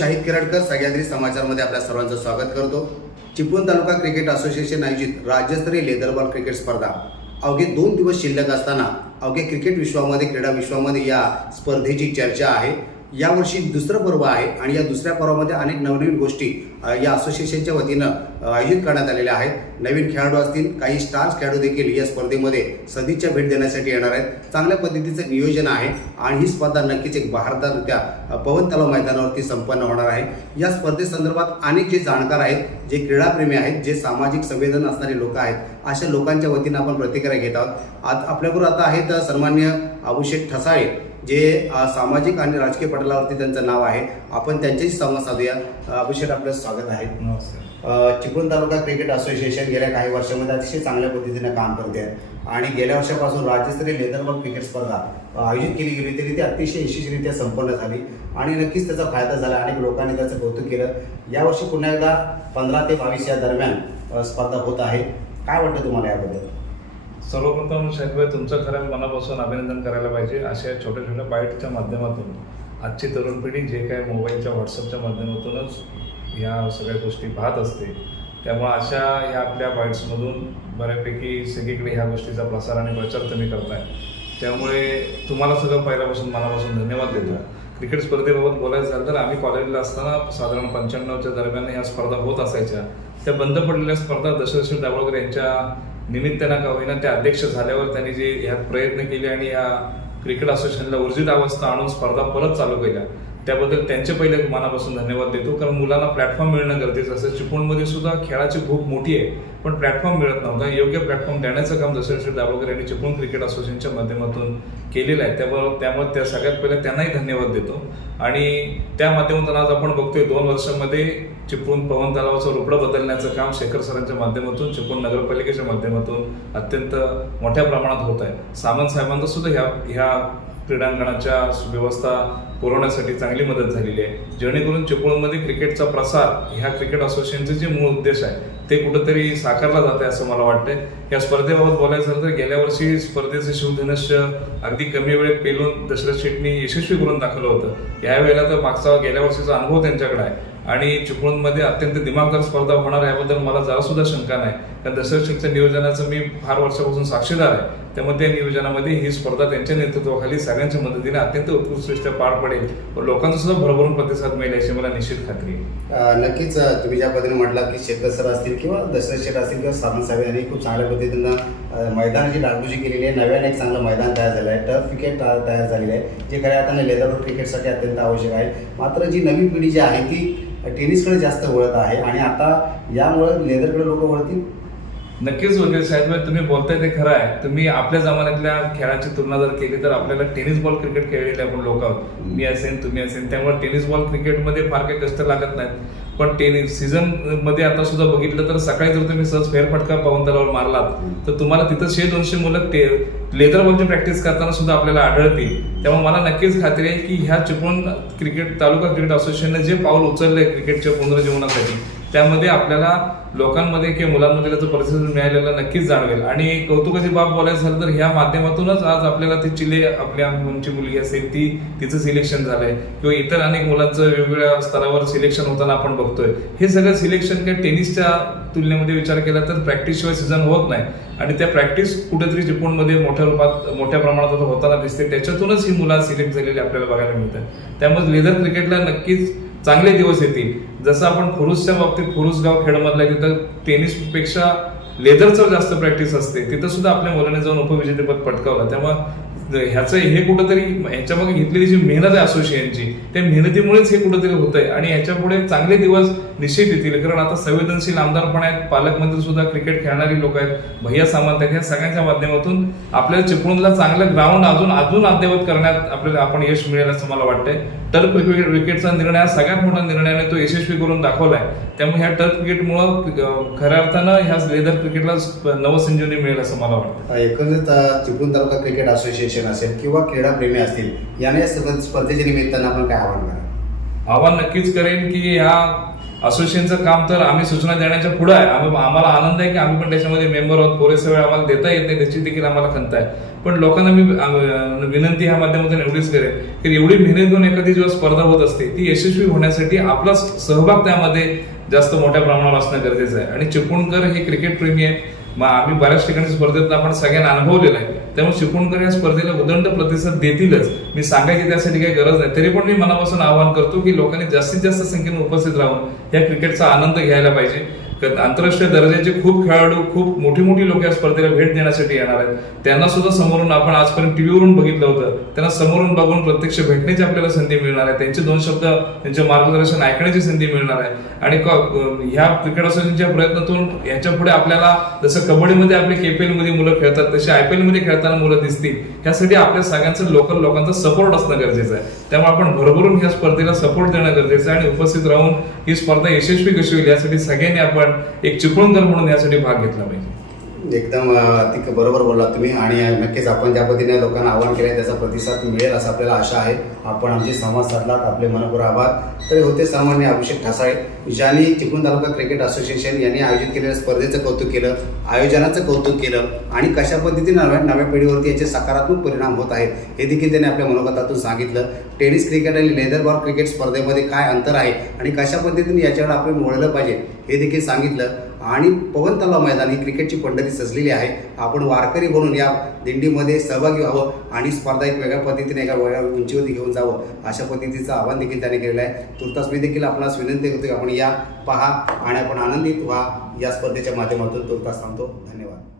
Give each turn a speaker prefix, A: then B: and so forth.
A: शाहिद केरडकर सह्याद्री समाचारमध्ये आपल्या सर्वांचं स्वागत करतो. चिपळूण तालुका क्रिकेट असोसिएशन आयोजित राज्यस्तरीय लेदरबॉल क्रिकेट स्पर्धा. अवघे दोन दिवस शिल्लक असताना अवघे क्रिकेट विश्वामध्ये क्रीडा विश्वामध्ये या स्पर्धेची चर्चा आहे. यावर्षी दुसरं पर्व आहे आणि या दुसऱ्या पर्वामध्ये अनेक नवनवीन गोष्टी या असोसिएशनच्या वतीनं आयोजित करण्यात आलेल्या आहेत. नवीन खेळाडू असतील काही स्टार्स खेळाडू देखील या स्पर्धेमध्ये सदिच्छा भेट देण्यासाठी येणार आहेत. चांगल्या पद्धतीचं नियोजन आहे आणि ही स्पर्धा नक्कीच एक भारतारित्या पवन तलाव मैदानावरती संपन्न होणार आहे. या स्पर्धेसंदर्भात अनेक जे जाणकार आहेत जे क्रीडाप्रेमी आहेत जे सामाजिक संवेदन असणारे लोक आहेत अशा लोकांच्या वतीनं आपण प्रतिक्रिया घेत आहोत. आज आपल्याबरोबर आता आहेत सन्मान्य अभिषेक ठसाळे जे सामाजिक आणि राजकीय पटलावरती त्यांचं नाव आहे. आपण त्यांच्याशी संवाद साधूया. अभिषेक आपलं स्वागत आहे.
B: नमस्कार
A: चिपळूण तालुका क्रिकेट असोसिएशन गेल्या काही वर्षामध्ये अतिशय चांगल्या पद्धतीने काम करते आहे. आणि गेल्या वर्षापासून राज्यस्तरीय लेदरबॉल क्रिकेट स्पर्धा आयोजित केली गेली. तरी ती अतिशय यशस्वीरित्या संपन्न झाली आणि नक्कीच त्याचा फायदा झाला. अनेक लोकांनी त्याचं कौतुक केलं. यावर्षी पुन्हा एकदा पंधरा ते बावीस या दरम्यान स्पर्धा होत आहे. काय वाटतं तुम्हाला याबद्दल?
B: सर्वप्रथम शाहिदभाई तुमचं खऱ्या मनापासून अभिनंदन करायला पाहिजे. अशा छोट्या छोट्या बाईटच्या माध्यमातून आजची तरुण पिढी जे काय मोबाईलच्या व्हॉट्सअपच्या माध्यमातूनच ह्या सगळ्या गोष्टी पाहत असते. त्यामुळे अशा ह्या आपल्या बाईट्समधून बऱ्यापैकी सगळीकडे ह्या गोष्टीचा प्रसार आणि प्रचार तुम्ही करताय. त्यामुळे तुम्हाला सगळं पहिल्यापासून मनापासून धन्यवाद देतो. क्रिकेट स्पर्धेबाबत बोलायचं झालं तर आम्ही कॉलेजला असताना साधारण पंच्याण्णवच्या दरम्यान ह्या स्पर्धा होत असायच्या. त्या बंद पडलेल्या स्पर्धा दशरथ दाभोळकर यांच्या निमित्तानं का होईना त्या अध्यक्ष झाल्यावर त्यांनी जे ह्यात प्रयत्न केले आणि या क्रिकेट असोसिएशनला ऊर्जित अवस्था आणून स्पर्धा परत चालू केल्या. त्याबद्दल त्यांचे पहिले मनापासून धन्यवाद देतो. कारण मुलांना प्लॅटफॉर्म मिळणं गरजेचं असतं. चिपळूणमध्ये सुद्धा खेळाची भूक मोठी आहे. पण प्लॅटफॉर्म मिळत नव्हता. योग्य प्लॅटफॉर्म देण्याचं काम दशरथ दाभोळकर यांनी चिपळूण क्रिकेट असोसिएशनच्या माध्यमातून केलेलं आहे. त्याबरोबर त्यामुळे त्या सगळ्यात पहिले त्यांनाही धन्यवाद देतो. आणि त्या माध्यमातून आज आपण बघतोय दोन वर्षामध्ये चिपळूण पवन तलावाचं रोपडं बदलण्याचं काम शेखर सरांच्या माध्यमातून चिपळूण नगरपालिकेच्या माध्यमातून अत्यंत मोठ्या प्रमाणात होत आहे. सामंत साहेबांचा सुद्धा ह्या ह्या क्रीडांगणाच्या सुव्यवस्था पुरवण्यासाठी चांगली मदत झालेली आहे. जेणेकरून चिपळूणमध्ये क्रिकेटचा प्रसार ह्या क्रिकेट असोसिएशनचे जे मूळ उद्देश आहे ते कुठंतरी साकारला जात आहे असं मला वाटतंय. या स्पर्धेबाबत बोलायचं झालं तर गेल्या वर्षी स्पर्धेचे शिवधनुष्य अगदी कमी वेळेत पेलून दशरथ शेटनी यशस्वी करून दाखवलं होतं. यावेळेला तर मागचा गेल्या वर्षीचा अनुभव त्यांच्याकडे आहे. आणि चिपळूणमध्ये अत्यंत दिमागदार स्पर्धा होणार याबद्दल मला जरा सुद्धा शंका नाही. कारण दशरथ शेटच्या नियोजनाचं मी फार वर्षापासून साक्षीदार आहे. त्यामुळे त्या नियोजनामध्ये ही स्पर्धा त्यांच्या नेतृत्वाखाली सगळ्यांच्या मदतीने अत्यंत उत्कृष्टरित्या पार पडेल. व लोकांचा सुद्धा भरभरून प्रतिसाद मिळेल याची मला निश्चित खात्री आहे.
A: नक्कीच तुम्ही ज्या पद्धतीने म्हटला की शेखर सर असतील किंवा दशरथ शेठ असतील किंवा सावंत साहेब यांनी खूप चांगल्या पद्धतीनं मैदानाची डागबुजी केलेली आहे नव्याने एक चांगलं मैदान तयार झालं आहे. टर्फ क्रिकेट तयार झालेलं आहे जे खऱ्या अर्थाने लेदर क्रिकेटसाठी अत्यंत आवश्यक आहे. मात्र जी नवी पिढी जी आहे ती टेनिसकडे जास्त वळत आहे आणि आता यामुळे लेदरकडे लोक वळतील?
B: नक्कीच होते साहेब तुम्ही बोलताय ते खरं आहे. तुम्ही आपल्या जमान्यातल्या खेळाची तुलना जर केली तर आपल्याला टेनिस बॉल क्रिकेट खेळलेले आपण लोक आहोत. मी असेन तुम्ही असेन. त्यामुळे टेनिस बॉल क्रिकेटमध्ये फार काही कष्ट लागत नाहीत. पण टेनिस सीझनमध्ये आता सुद्धा बघितलं तर सकाळी जर तुम्ही सहज फेरफटका पवन तलावर मारलात तर तुम्हाला तिथं शे दोनशे मुलं ते लेदर बॉलची प्रॅक्टिस करताना सुद्धा आपल्याला आढळतील. त्यामुळे मला नक्कीच खात्री आहे की ह्या चिपळूण क्रिकेट तालुका क्रिकेट असोसिएशनने जे पाऊल उचललंय क्रिकेटच्या पुनर्जीवनासाठी त्यामध्ये आपल्याला लोकांमध्ये किंवा मुलांमध्ये त्याचं प्रतिसाद मिळालेला नक्कीच जाणवेल. आणि कौतुकाची बाब बोलायचं झालं तर ह्या माध्यमातूनच आज आपल्याला ती चिले आपल्या आमची मुलगी असेल ती तिचं सिलेक्शन झालंय. किंवा इतर अनेक मुलांचं वेगवेगळ्या स्तरावर सिलेक्शन होताना आपण बघतोय. हे सगळं सिलेक्शन काही टेनिसच्या तुलनेमध्ये विचार केला तर प्रॅक्टिसशिवाय सीझन होत नाही. आणि त्या प्रॅक्टिस कुठेतरी चिपळूणमध्ये मोठ्या रूपात मोठ्या प्रमाणात आता होताना दिसते. त्याच्यातूनच ही मुलं सिलेक्ट झालेली आपल्याला बघायला मिळतात. त्यामुळे लेदर क्रिकेटला नक्कीच चांगले दिवस येतील. जसं आपण फुरुसच्या बाबतीत फुरुसगाव खेडमधला तिथं टेनिसपेक्षा लेदरचं जास्त प्रॅक्टिस असते. तिथं सुद्धा आपल्या मुलाने जाऊन उपविजेतेपद पटकावलं. तेव्हा ह्याचं हे कुठंतरी ह्याच्या मागे घेतलेली जी मेहनत आहे असोसिएशनची त्या मेहनतीमुळेच हे कुठंतरी होतंय. आणि ह्याच्या पुढे चांगले दिवस निश्चित येतील. कारण आता संवेदनशील आमदार पण आहेत. पालकमंत्री सुद्धा क्रिकेट खेळणारी लोक आहेत. भैया सामंत आहेत. या सगळ्यांच्या माध्यमातून आपल्याला चिपळूणला चांगलं ग्राउंड अजून अजून अद्ययावत करण्यात आपल्याला आपण यश मिळेल असं मला वाटतंय. टर्फ क्रिकेट विकेटचा निर्णय हा सगळ्यात मोठा निर्णयाने तो यशस्वी करून दाखवलाय. त्यामुळे ह्या टर्फ क्रिकेटमुळं खऱ्या अर्थानं ह्या लेदर क्रिकेटला नवसंजीवनी मिळेल असं मला वाटतं
A: एकंदरीत चिपळूण तालुका क्रिकेट असोसिएशन असेल किंवा क्रीडाप्रेमी असतील याने या स्पर्धेच्या निमित्तानं आपण काय आव्हान करा
B: आव्हान नक्कीच करेन की ह्या असोसिएशनचं काम तर आम्ही सूचना देण्याच्या पुढे आहे. आम्ही आम्हाला आनंद आहे की आम्ही पण त्याच्यामध्ये मेंबर आहोत. पुरेसे वेळ आम्हाला देता येत नाही. त्याची देखील आम्हाला खंत आहे. पण लोकांना मी विनंती ह्या माध्यमातून एवढीच करेन की एवढी मेहनत घेऊन एखादी जेव्हा स्पर्धा होत असते ती यशस्वी होण्यासाठी आपला सहभाग त्यामध्ये जास्त मोठ्या प्रमाणावर असणं गरजेचं आहे. आणि चिपळूणकर हे क्रिकेट प्रेमी आहे मग आम्ही बऱ्याच ठिकाणी स्पर्धेतला आपण सगळ्यांना अनुभवलेला आहे. त्यामुळे चिपळूणकर या स्पर्धेला उदंड प्रतिसाद देतीलच. मी सांगायची त्यासाठी काही गरज नाही. तरी पण मी मनापासून आवाहन करतो की लोकांनी जास्तीत जास्त संख्येने उपस्थित राहून या क्रिकेटचा आनंद घ्यायला पाहिजे. आंतरराष्ट्रीय दर्जाचे खूप खेळाडू खूप मोठी मोठी लोक या स्पर्धेला भेट देण्यासाठी येणार आहेत. त्यांना सुद्धा समोरून आपण आजपर्यंत टीव्हीवरून बघितलं होतं. त्यांना समोरून बघून प्रत्यक्ष भेटण्याची आपल्याला संधी मिळणार आहे. त्यांचे दोन शब्द त्यांचे मार्गदर्शन ऐकण्याची संधी मिळणार आहे. आणि ह्या क्रिकेट असोसिएशनच्या प्रयत्नातून याच्यापुढे आपल्याला जसं कबड्डीमध्ये आपले केपीएलमध्ये मुलं खेळतात तसे आयपीएलमध्ये खेळताना मुलं दिसतील. यासाठी आपल्या सगळ्यांचं लोकल लोकांचा सपोर्ट असणं गरजेचं आहे. त्यामुळे आपण भरभरून ह्या स्पर्धेला सपोर्ट देणं गरजेचं आहे आणि उपस्थित राहून ही स्पर्धा यशस्वी कशी होईल यासाठी सगळ्यांनी आपण एक चिपळूणकर म्हणून यासाठी भाग घेतला पाहिजे.
A: एकदम अ, अति बरोबर बोलला तुम्ही आणि नक्कीच आपण ज्या पद्धतीने लोकांना आवाहन केलं त्याचा प्रतिसाद मिळेल असं आपल्याला आशा आहे. आपण आमचे संवाद साधलात आपले मनपूर आभार. तर होते सामान्य अभिषेक ठासाळे ज्यांनी चिपळूण तालुका क्रिकेट असोसिएशन यांनी आयोजित केलेल्या स्पर्धेचं कौतुक केलं आयोजनाचं कौतुक केलं आणि कशा पद्धतीने नव्या नव्या पिढीवरती याचे सकारात्मक परिणाम होत आहेत हे देखील त्यांनी आपल्या मनोगतातून सांगितलं. टेनिस क्रिकेट आणि लेदर बॉल क्रिकेट स्पर्धेमध्ये काय अंतर आहे आणि कशा पद्धतीने याच्याकडे आपण वळलं पाहिजे हे देखील सांगितलं. आणि पवन तलाव मैदान ही क्रिकेटची पंढरी सजलेली आहे. आपण वारकरी बनून या दिंडीमध्ये सहभागी व्हावं आणि स्पर्धा एक वेगळ्या पद्धतीने एका वेगळ्या उंचीवरती घेऊन जावं अशा पद्धतीचं आव्हान देखील त्याने केलेलं आहे. तुर्तास मी देखील आपणास विनंती करतो की आपण या पहा आणि आपण आनंदित व्हा. या स्पर्धेच्या माध्यमातून तुर्तास थांबतो. धन्यवाद.